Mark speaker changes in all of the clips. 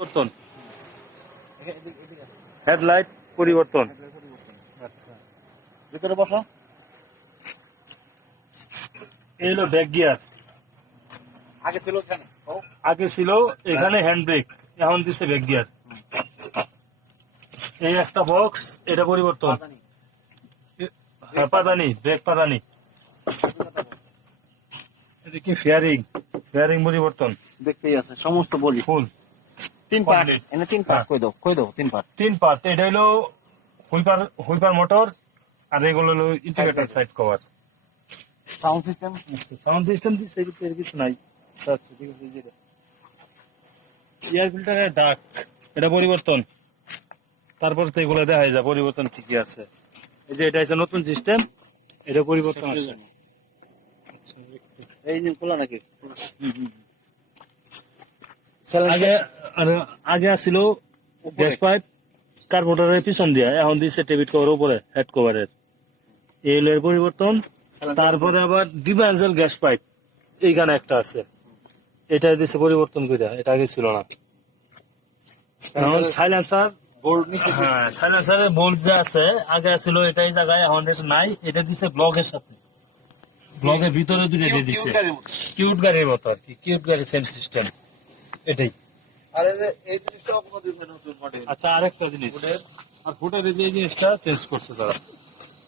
Speaker 1: পরিবর্তন।
Speaker 2: হেডলাইট পরিবর্তন। আচ্ছা। ভিতরে বসো।
Speaker 1: এই হলো ব্যাক গিয়ার
Speaker 2: আগে ছিল এখানে।
Speaker 1: আগে ছিল এখানে হ্যান্ড ব্রেক এখন দিছে ব্যাক গিয়ার এই একটা বক্স এটা পরিবর্তন। হ্যাঁ পাদানি ব্রেক পাদানি।
Speaker 2: কথা
Speaker 1: এটা কি ফেয়ারিং ফেয়ারিং পরিবর্তন।
Speaker 2: দেখতেই আছে সমস্ত বলি।
Speaker 1: ফুল
Speaker 2: তিন পার্ট. এনে তিন পার্ট
Speaker 1: হ্যাঁ।
Speaker 2: কই দাও কই দাও তিন পার্ট
Speaker 1: তিন পার্ট এটা হলো হুইপার হুইপার মোটর আর এগুলো হলো indicator side cover
Speaker 2: sound system
Speaker 1: sound system এর কিছু নাই। আচ্ছা ঠিক আছে যেটা এয়ার ফিল্টারের ডাক এটা পরিবর্তন। তারপর তো এগুলো দেখা যায় পরিবর্তন ঠিকই আছে। এই যে এটা হচ্ছে নতুন সিস্টেম এটা পরিবর্তন আছে।
Speaker 2: এই যে খোলা নাকি?
Speaker 1: আগে আর আগে আসছিল গ্যাস পাইপ কার্বোরেটরের পিছন দিয়ে। এখন দিচ্ছে টেবিট কভার উপরে হেড কভারের এই হলো এর পরিবর্তন। তারপরে আবার ডিভান্সেল গ্যাস পাইপ এইখানে একটা আছে। এটা দিচ্ছে পরিবর্তন করে এটা আগে ছিল না। এখন সাইলেন্সার সাইলেন্সারের বোল্ট যে আছে আগে ছিল এটাই জায়গায় এখন এটা নাই এটা দিছে ব্লকের সাথে। ব্লকের ভিতরে দুটো দিয়ে দিচ্ছে কিউট গাড়ির মতো। আর কি কিউট গাড়ির সেম সিস্টেম এটাই।
Speaker 2: আরে এই জিনিসটা আপনাদের নতুন মডেল
Speaker 1: আচ্ছা আরেকটা জিনিস। আর ফুটের যে এই জিনিসটা চেঞ্জ করছে তারা।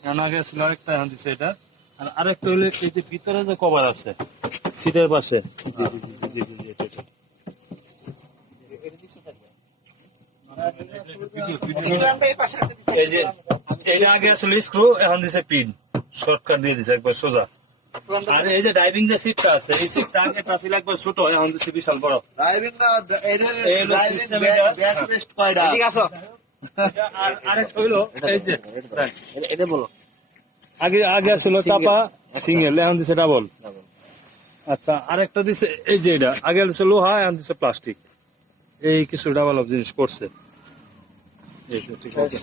Speaker 1: এখন আগে ছিল আরেকটা এখন দিচ্ছে এটা। আর আরেকটা হলো এই যে ভিতরে যে কভার আছে সিটের পাশে। জি জি জি জি জি জি এটা, এটা।
Speaker 2: এটা দিছো থাকবে
Speaker 1: এই যে এটা আগে আসলে স্ক্রু এখন দিছে পিন শর্টকাট দিয়ে দিছে একবার সোজা। আর এই যে ড্রাইভিং যে সিটটা আছে এই সিটটা আগে ছিল একবার ছোট এখন দিছে বিশাল বড়।
Speaker 2: ড্রাইভিং না
Speaker 1: এই
Speaker 2: ড্রাইভিং ব্যাক বেস্ট কয়টা?
Speaker 3: এদিকে আসো।
Speaker 1: আর আরেকটা হইল এই যে
Speaker 2: এটা- এটা বলো।
Speaker 1: আগে আগে ছিল চাপা সিঙ্গেল এখন দিছে ডাবল. আচ্ছা আরেকটা দিছে এই যে এটা। আগে দিছে লোহা এখন দিছে প্লাস্টিক এই কিছু ডাবল অফ জিনিস করছে। ঠিক আছে.